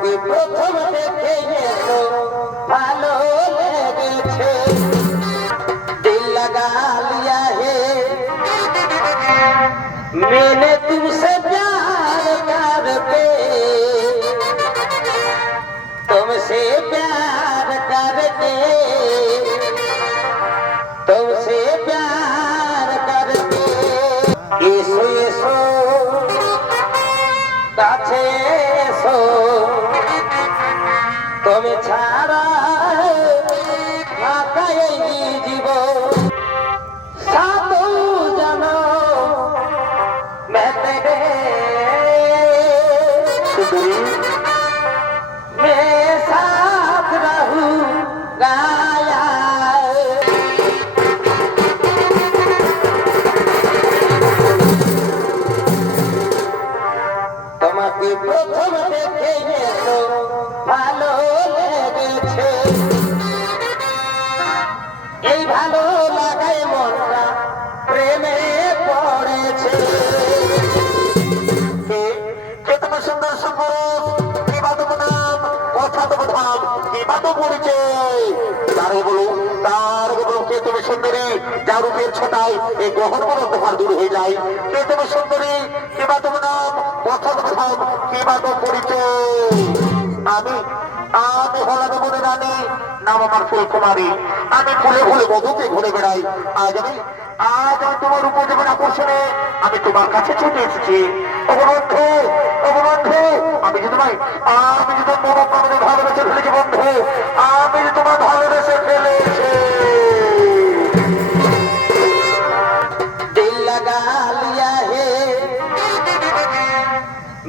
তোমাকে প্রথম দেখে এত ভালো লেগেছে, दिल लगा लिया है मैंने तुमसे प्यार करके, तुमसे प्यार करके, तुमसे प्यार करके। एसो एसो কাছে এসো, তুমি ছাড়া ফাঁকা এই জীবন। সাধু জানো मैं तेरे मैं साथ रहूंगा। তোমাকে প্রথম দেখে এত ভালো লেগেছে, এই ভালো লাগায় মনটা প্রেমে পড়েছে। তুমি সুন্দর সুপুরুষ, কিবা তো নাম, কথা তো ধাম, কিবা তো পরিচয়। তারে বলো, তার বলো কে তুমি সুন্দরী, যার রূপের ছটায় এই গ্রহণ বড় অন্ধকার দূর হয়ে যায়। কে তুমি সুন্দরী, কিবা তো নাম, কথা তো ধাম, কিবা তো পরিচয়। আমি আমি হলাম মনে রানী, নাম আমার ফুলকুমারী। আমি ফুলে ফুলে মধুতে ঘুরে বেড়াই। আজ আমি তোমার উপজীবন আকর্ষণে আমি তোমার কাছে ছুটে এসেছি। বন্ধু বন্ধু, আমি যে তোমায় মন প্রাণে ভালোবেসে ফেলেছি বন্ধু, আমি যে তোমার ভালোবেসে ফেলেছি। दिल लगा लिया है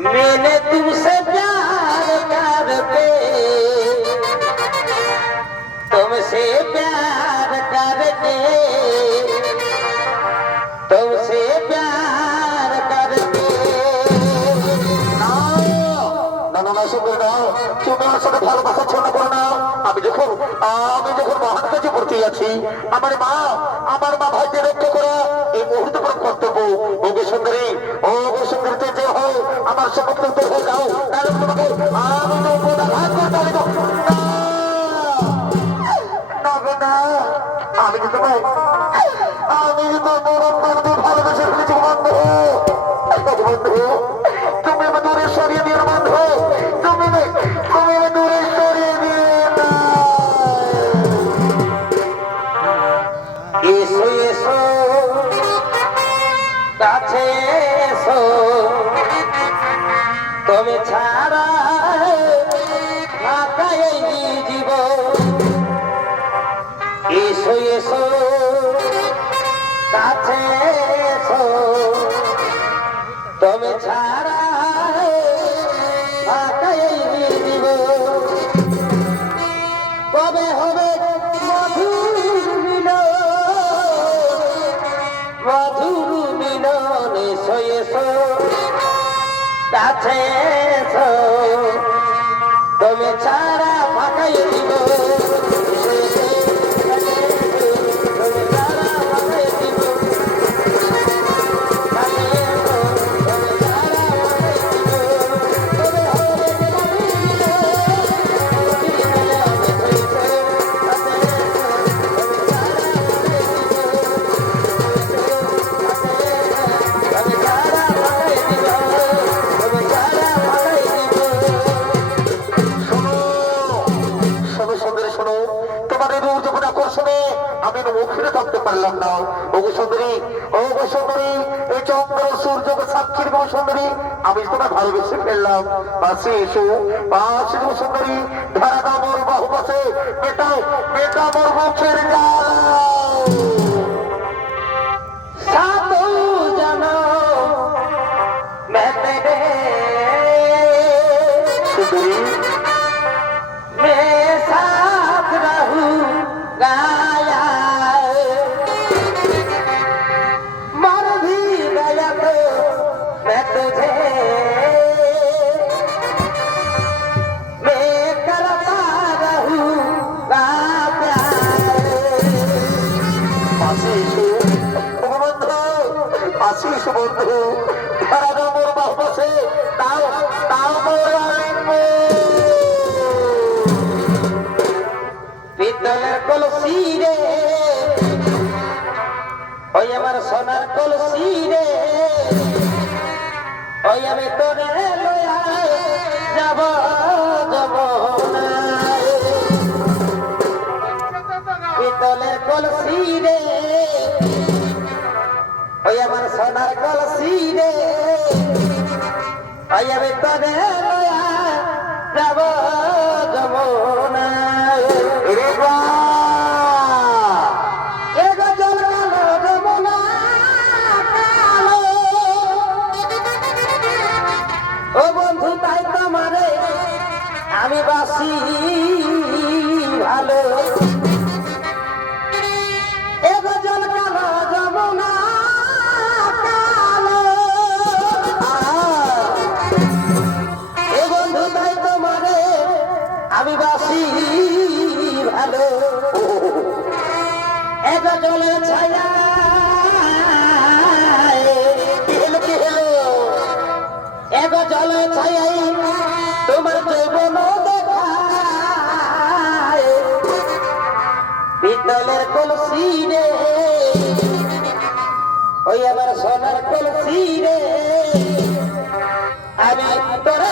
मैंने तुमसे प्यार करके, तुमसे प्यार करके, तुमसे प्यार करके। তুমি আমার সাথে ভালোবাসা ছোট করে নাও। আমি যখন মহান কাজে ভর্তি আছি, আমার মা ভাইকে রক্ষা করা এই মুহূর্তে কোনো কর্তব্য। ওগো সুন্দরী, ওগো সুন্দরী, যে হও আমার সমর্থন হয়ে যাও, কারণ তোমাকে আমি তো ভাগ করতে আমি কিন্তু ভালোবেসে ফেলেছি বন্ধু। বন্ধু, তুমি আমি দূরে সরিয়ে দিও বন্ধু, তুমি আমি দূরে সরিয়ে দিও। এসো এসো কাছে এসো, তুমি ছাড়া ফাঁকা এই জীবন। এসো এসো কাছে এসো, তুমি ছাড়া ফাঁকা এই জীবন। কবে হবে মধুর মিলন, মধুর মিলন। এসো এসো কাছে এসো, তুমি ছাড়া ফাঁকা এই জীবন। আমি মুখে থাকতে পারলাম না। ওগো সুন্দরী, ওগো সুন্দরী, এই চন্দ্র সূর্যকে সাক্ষীর গো সুন্দরী, আমি তোমার ভালোবেসে ফেললাম। পাশে এসো, পাশে এসো সুন্দরী, ধারা দাও মোর বাহু পাশে, মেটাও মোর মুখের জ্বালা। সাধু জানো मैं तेरे सुंदरी मैं साथ रहूंगा। मर भी गया तो मैं तुझे मैं करता रहूंगा प्यार। पासे एसो बंधु, धारा मोर बाहु पाशे, ताओ मोर आलिंगन। সোনার কলসি রে ওই আমি তোরে লয়া যাব যমুনায় পিতলের কলসি রে ওই আমার সোনার কলসি রে ওই আমি তোরে লয়া যাব যমুনায় রে বাহ! ও বন্ধু তাই তোমারে আমি বাসি ভালো এগো জল কালো যমুনা কালো এ বন্ধু তাই তোমারে আমি বাসি ভালো এগো জলের ছায়া কি হলো এগো জলে ছায়াই তোমার যৌবন দেখায় পিতলের কলসি রে ওই আমার সোনার কলসি রে আমি তোরা